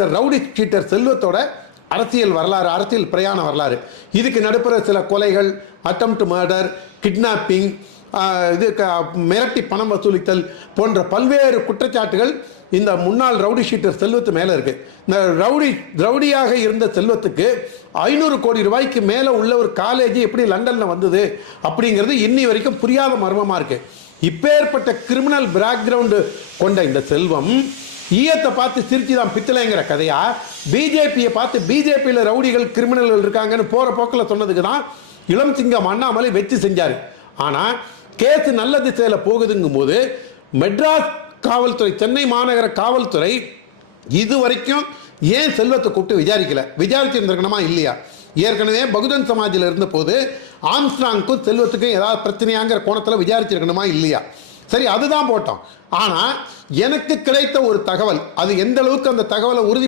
Sheeter rowdy sheeter செல்வத்தோட அரசியல் வரலாறு, அரசியல் பிரயாண வரலாறு. இதுக்கு நடுப்புற சில கொலைகள், அட்டெம்ப்ட் மர்டர், கிட்னாப்பிங், இது மிரட்டி பணம் வசூலித்தல் போன்ற பல்வேறு குற்றச்சாட்டுகள் இந்த முன்னாள் ரவுடி ஷீட்டர் செல்வத்து மேலே இருக்கு. இந்த ரவுடியாக இருந்த செல்வத்துக்கு 500 கோடி ரூபாய்க்கு மேலே உள்ள ஒரு காலேஜ் எப்படி லண்டனில் வந்தது அப்படிங்கிறது இன்னி வரைக்கும் புரியாத மர்மமாக இருக்கு. இப்பேற்பட்ட கிரிமினல் பேக்ரவுண்டு கொண்ட இந்த செல்வம் ஈயத்தை பார்த்து சிரிச்சு தான் பித்தளைங்கிற கதையா பிஜேபியை பார்த்து பிஜேபியில் ரவுடிகள் கிரிமினல்கள் இருக்காங்கன்னு போற போக்கில் சொன்னதுக்கு தான் இளம் சிங்கம் அண்ணாமலை வெற்றி செஞ்சார். ஆனால் கேஸ் நல்ல திசையில் போகுதுங்கும் போது மெட்ராஸ் காவல்துறை, சென்னை மாநகர காவல்துறை இது வரைக்கும் ஏன் செல்வத்தை கூப்பிட்டு விசாரிச்சிருந்திருக்கணுமா இல்லையா? ஏற்கனவே பகுஜன் சமாஜில் இருந்த போது ஆம்ஸ்ட்ராங்க்கும் செல்வத்துக்கும் ஏதாவது பிரச்சனையாங்கிற கோணத்தில் விசாரிச்சிருக்கணுமா இல்லையா? சரி, அதுதான் போட்டோம். ஆனால் எனக்கு கிடைத்த ஒரு தகவல், அது எந்த அளவுக்கு அந்த தகவலை உறுதி